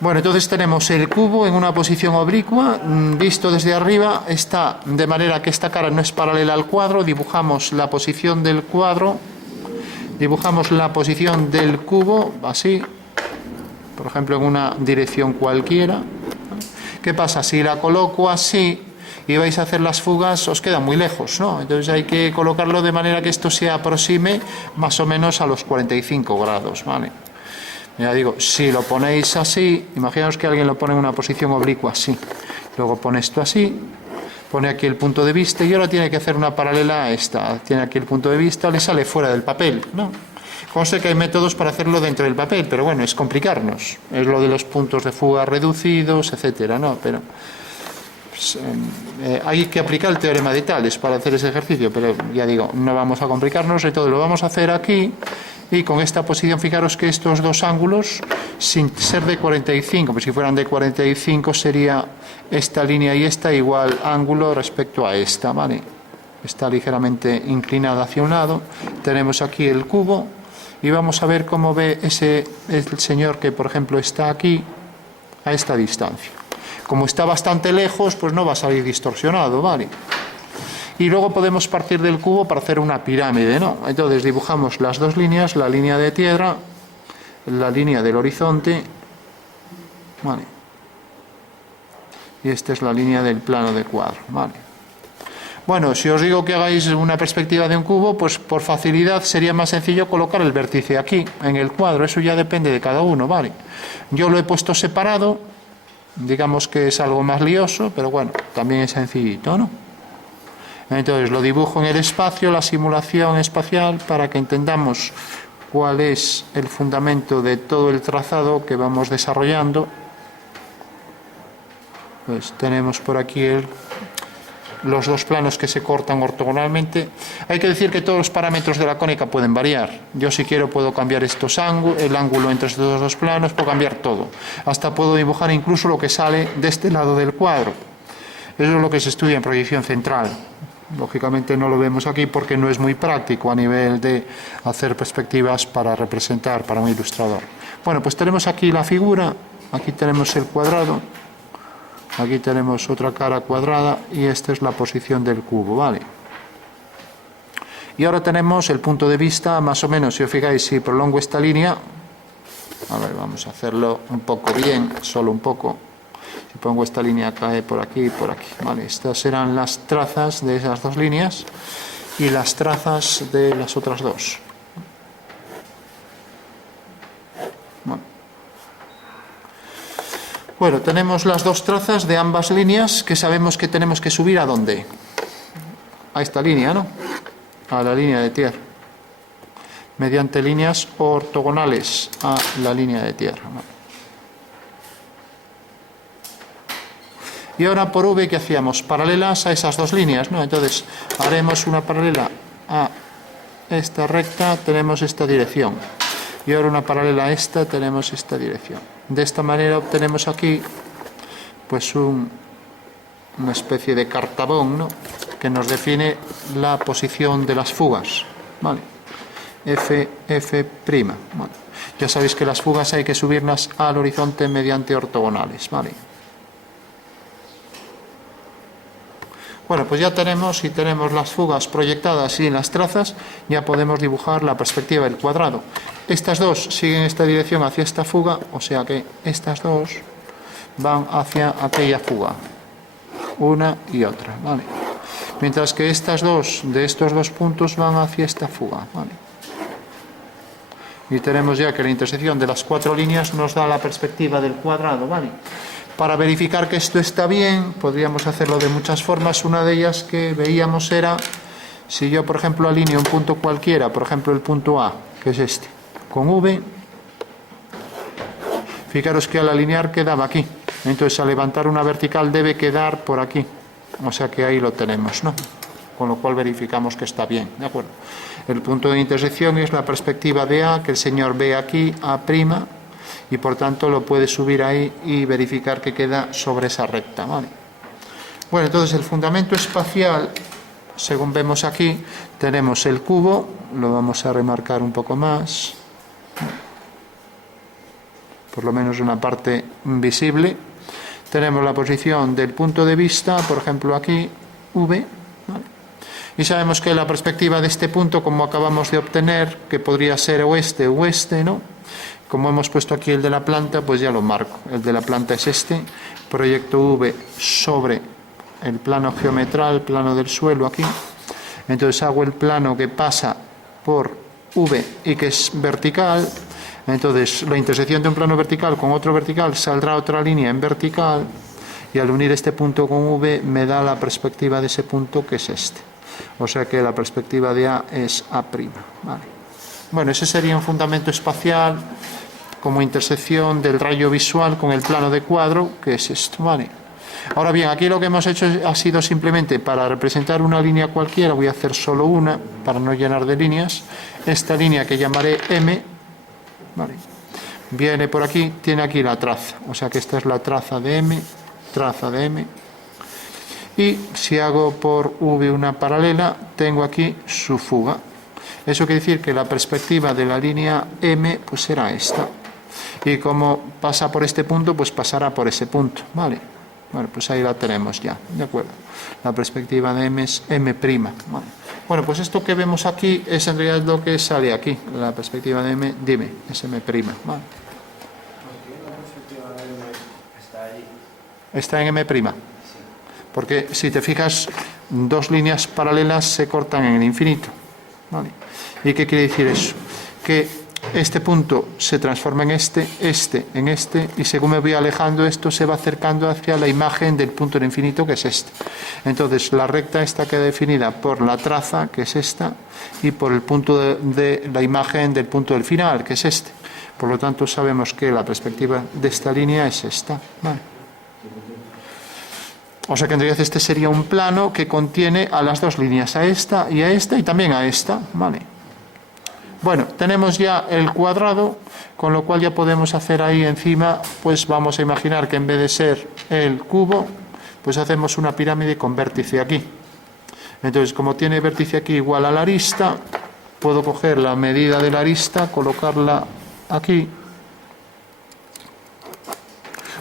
Bueno, entonces tenemos el cubo en una posición oblicua, visto desde arriba, está de manera que esta cara no es paralela al cuadro, dibujamos la posición del cuadro, dibujamos la posición del cubo, así, por ejemplo, en una dirección cualquiera. ¿Qué pasa? Si la coloco así y vais a hacer las fugas, os queda muy lejos, ¿no? Entonces hay que colocarlo de manera que esto se aproxime más o menos a los 45 grados, ¿vale? Ya digo, si lo ponéis así, imaginaos que alguien lo pone en una posición oblicua así, luego pone esto así, pone aquí el punto de vista y ahora tiene que hacer una paralela a esta, tiene aquí el punto de vista, le sale fuera del papel, ¿no? Conste que hay métodos para hacerlo dentro del papel, pero bueno, es complicarnos, es lo de los puntos de fuga reducidos, etcétera, ¿no? Pero pues, hay que aplicar el teorema de Tales para hacer ese ejercicio, pero ya digo, no vamos a complicarnos, entonces lo vamos a hacer aquí. Y con esta posición, fijaros que estos dos ángulos, sin ser de 45, pues si fueran de 45 sería esta línea y esta igual ángulo respecto a esta, ¿vale? Está ligeramente inclinada hacia un lado. Tenemos aquí el cubo y vamos a ver cómo ve el señor que, por ejemplo, está aquí a esta distancia. Como está bastante lejos, pues no va a salir distorsionado, ¿vale? Y luego podemos partir del cubo para hacer una pirámide, ¿no? Entonces dibujamos las dos líneas, la línea de tierra, la línea del horizonte, ¿vale? Y esta es la línea del plano de cuadro, ¿vale? Bueno, si os digo que hagáis una perspectiva de un cubo, pues por facilidad sería más sencillo colocar el vértice aquí, en el cuadro. Eso ya depende de cada uno, ¿vale? Yo lo he puesto separado, digamos que es algo más lioso, pero bueno, también es sencillito, ¿no? Entonces lo dibujo en el espacio, la simulación espacial, para que entendamos cuál es el fundamento de todo el trazado que vamos desarrollando. Pues tenemos por aquí los dos planos que se cortan ortogonalmente. Hay que decir que todos los parámetros de la cónica pueden variar. Yo si quiero puedo cambiar el ángulo entre estos dos planos, puedo cambiar todo. Hasta puedo dibujar incluso lo que sale de este lado del cuadro. Eso es lo que se estudia en proyección central. Lógicamente no lo vemos aquí porque no es muy práctico a nivel de hacer perspectivas para representar para un ilustrador. Bueno, pues tenemos aquí la figura, aquí tenemos el cuadrado, aquí tenemos otra cara cuadrada y esta es la posición del cubo, ¿vale? Y ahora tenemos el punto de vista, más o menos, si os fijáis, si prolongo esta línea, a ver, vamos a hacerlo un poco bien, solo un poco. Si pongo esta línea cae por aquí y por aquí, ¿vale? Estas serán las trazas de esas dos líneas y las trazas de las otras dos. Bueno, tenemos las dos trazas de ambas líneas que sabemos que tenemos que subir ¿a dónde? A esta línea, ¿no? A la línea de tierra. Mediante líneas ortogonales a la línea de tierra, ¿no? Y ahora por V, ¿qué hacíamos? Paralelas a esas dos líneas, ¿no? Entonces, haremos una paralela a esta recta, tenemos esta dirección. Y ahora una paralela a esta, tenemos esta dirección. De esta manera obtenemos aquí, pues, una especie de cartabón, ¿no? Que nos define la posición de las fugas, ¿vale? F'. Bueno, ya sabéis que las fugas hay que subirlas al horizonte mediante ortogonales, ¿vale? Bueno, pues ya tenemos las fugas proyectadas y las trazas, ya podemos dibujar la perspectiva del cuadrado. Estas dos siguen esta dirección hacia esta fuga, o sea que estas dos van hacia aquella fuga, una y otra, ¿vale? Mientras que estas dos, de estos dos puntos, van hacia esta fuga, ¿vale? Y tenemos ya que la intersección de las cuatro líneas nos da la perspectiva del cuadrado, ¿vale? Para verificar que esto está bien, podríamos hacerlo de muchas formas. Una de ellas que veíamos era, si yo, por ejemplo, alineo un punto cualquiera, por ejemplo, el punto A, que es este, con V, fijaros que al alinear quedaba aquí. Entonces, al levantar una vertical debe quedar por aquí. O sea que ahí lo tenemos, ¿no? Con lo cual verificamos que está bien, ¿de acuerdo? El punto de intersección es la perspectiva de A, que el señor ve aquí, A', y por tanto lo puede subir ahí y verificar que queda sobre esa recta, ¿vale? Bueno, entonces el fundamento espacial, según vemos aquí, tenemos el cubo, lo vamos a remarcar un poco más. por lo menos una parte visible. Tenemos la posición del punto de vista, por ejemplo aquí, V, ¿vale? Y sabemos que la perspectiva de este punto, como acabamos de obtener, que podría ser oeste, ¿no? Como hemos puesto aquí el de la planta, pues ya lo marco. El de la planta es este, proyecto V sobre el plano geometral, plano del suelo aquí. Entonces hago el plano que pasa por V y que es vertical. Entonces la intersección de un plano vertical con otro vertical saldrá otra línea en vertical, y al unir este punto con V me da la perspectiva de ese punto, que es este. O sea que la perspectiva de A es A'. ¿Vale? Bueno, ese sería un fundamento espacial como intersección del rayo visual con el plano de cuadro, que es esto. ¿Vale? Ahora bien, aquí lo que hemos hecho ha sido simplemente, para representar una línea cualquiera, voy a hacer solo una para no llenar de líneas. Esta línea, que llamaré M, ¿vale?, viene por aquí, tiene aquí la traza, o sea que esta es la traza de M, y si hago por V una paralela, tengo aquí su fuga. Eso quiere decir que la perspectiva de la línea M pues será esta, y como pasa por este punto, pues pasará por ese punto, ¿vale? Bueno, pues ahí la tenemos ya, ¿de acuerdo? La perspectiva de M es M', ¿vale? Bueno, pues esto que vemos aquí es en realidad lo que sale aquí, la perspectiva de M, dime, es M', ¿vale? Está en M'. Porque si te fijas, dos líneas paralelas se cortan en el infinito, ¿vale? ¿Y qué quiere decir eso? Que este punto se transforma en este en este, y según me voy alejando, esto se va acercando hacia la imagen del punto del infinito, que es este. Entonces la recta esta queda definida por la traza, que es esta, y por el punto de la imagen del punto del final, que es este. Por lo tanto, sabemos que la perspectiva de esta línea es esta, ¿vale? O sea que en realidad este sería un plano que contiene a las dos líneas, a esta, y también a esta, ¿vale? Bueno, tenemos ya el cuadrado, con lo cual ya podemos hacer ahí encima, pues vamos a imaginar que en vez de ser el cubo, pues hacemos una pirámide con vértice aquí. Entonces, como tiene vértice aquí igual a la arista, puedo coger la medida de la arista, colocarla aquí,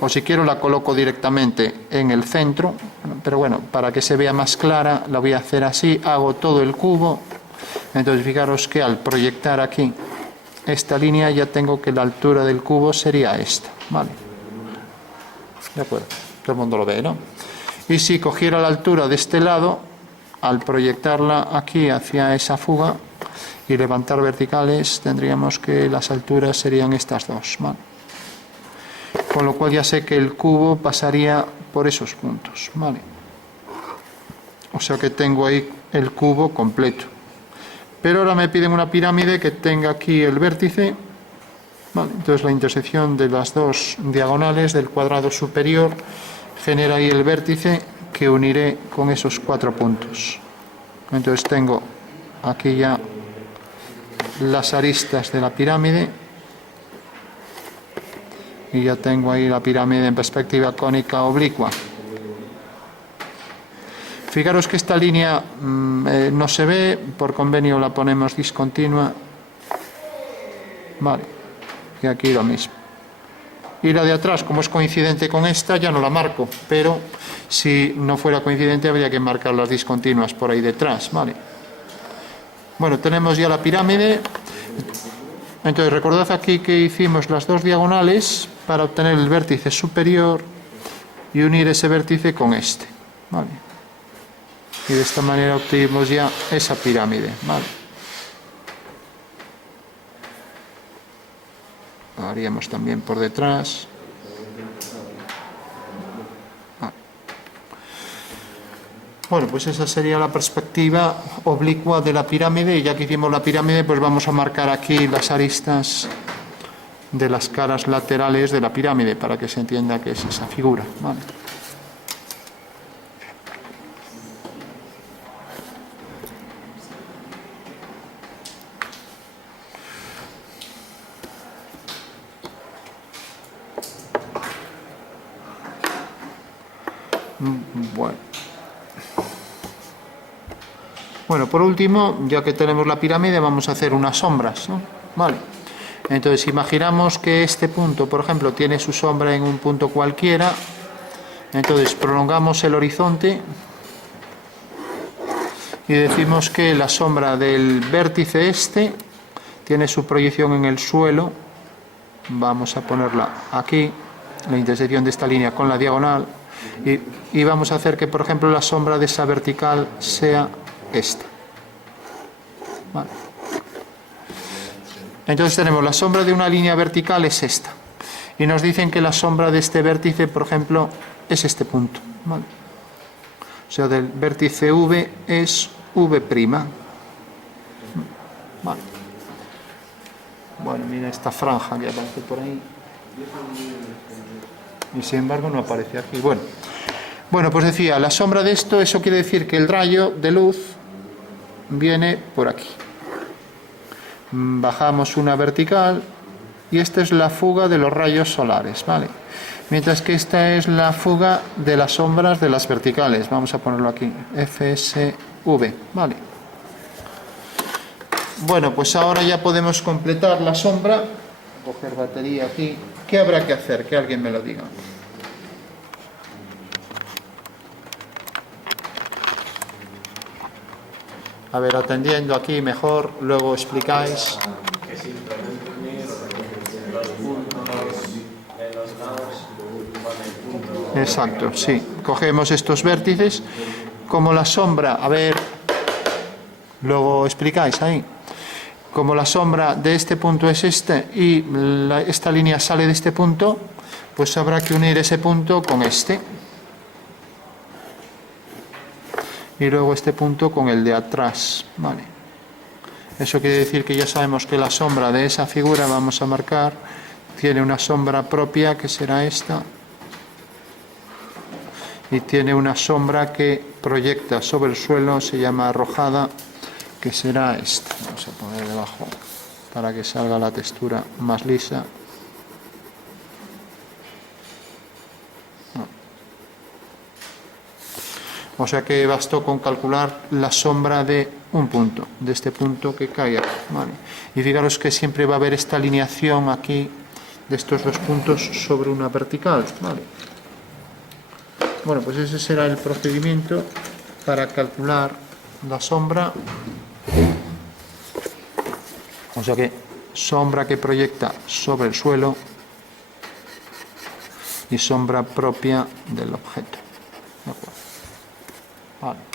o si quiero la coloco directamente en el centro, pero bueno, para que se vea más clara, la voy a hacer así, hago todo el cubo. Entonces fijaros que al proyectar aquí esta línea ya tengo que la altura del cubo sería esta, ¿vale? De acuerdo, todo el mundo lo ve, ¿no? Y si cogiera la altura de este lado, al proyectarla aquí hacia esa fuga y levantar verticales, tendríamos que las alturas serían estas dos, ¿vale? Con lo cual ya sé que el cubo pasaría por esos puntos, ¿vale? O sea que tengo ahí el cubo completo. Pero ahora me piden una pirámide que tenga aquí el vértice, ¿vale? Entonces la intersección de las dos diagonales del cuadrado superior genera ahí el vértice que uniré con esos 4 puntos. Entonces tengo aquí ya las aristas de la pirámide, y ya tengo ahí la pirámide en perspectiva cónica oblicua. Fijaros que esta línea no se ve, por convenio la ponemos discontinua, vale, y aquí lo mismo. Y la de atrás, como es coincidente con esta, ya no la marco, pero si no fuera coincidente habría que marcar las discontinuas por ahí detrás, vale. Bueno, tenemos ya la pirámide. Entonces recordad aquí que hicimos las dos diagonales para obtener el vértice superior y unir ese vértice con este, ¿vale? Y de esta manera obtuvimos ya esa pirámide, ¿vale? Lo haríamos también por detrás. Vale. Bueno, pues esa sería la perspectiva oblicua de la pirámide, y ya que hicimos la pirámide, pues vamos a marcar aquí las aristas de las caras laterales de la pirámide para que se entienda que es esa figura, ¿vale? Bueno, por último, ya que tenemos la pirámide, vamos a hacer unas sombras, ¿no? Vale. Entonces imaginamos que este punto, por ejemplo, tiene su sombra en un punto cualquiera. Entonces prolongamos el horizonte y decimos que la sombra del vértice este tiene su proyección en el suelo. Vamos a ponerla aquí, la intersección de esta línea con la diagonal, y vamos a hacer que, por ejemplo, la sombra de esa vertical sea esta. Vale. Entonces tenemos la sombra de una línea vertical es esta, y nos dicen que la sombra de este vértice, por ejemplo, es este punto. Vale. O sea, del vértice V es V'. Vale. Bueno, mira esta franja que aparece por ahí. Y sin embargo no aparece aquí. Bueno, pues decía, la sombra de esto, eso quiere decir que el rayo de luz viene por aquí. Bajamos una vertical y esta es la fuga de los rayos solares, ¿vale? Mientras que esta es la fuga de las sombras de las verticales. Vamos a ponerlo aquí, FSV, ¿vale? Bueno, pues ahora ya podemos completar la sombra. Coger batería aquí. ¿Qué habrá que hacer? Que alguien me lo diga. A ver, atendiendo aquí mejor, luego explicáis. Exacto, sí. Cogemos estos vértices, como la sombra, a ver, luego explicáis ahí. Como la sombra de este punto es este y esta línea sale de este punto, pues habrá que unir ese punto con este. Y luego este punto con el de atrás, ¿vale? Eso quiere decir que ya sabemos que la sombra de esa figura, vamos a marcar, tiene una sombra propia que será esta. Y tiene una sombra que proyecta sobre el suelo, se llama arrojada, que será esta. Vamos a poner debajo para que salga la textura más lisa. O sea que bastó con calcular la sombra de un punto, de este punto que cae aquí, ¿vale? Y fijaros que siempre va a haber esta alineación aquí de estos dos puntos sobre una vertical, ¿vale? Bueno, pues ese será el procedimiento para calcular la sombra. O sea que sombra que proyecta sobre el suelo y sombra propia del objeto. ¿De acuerdo? Vale.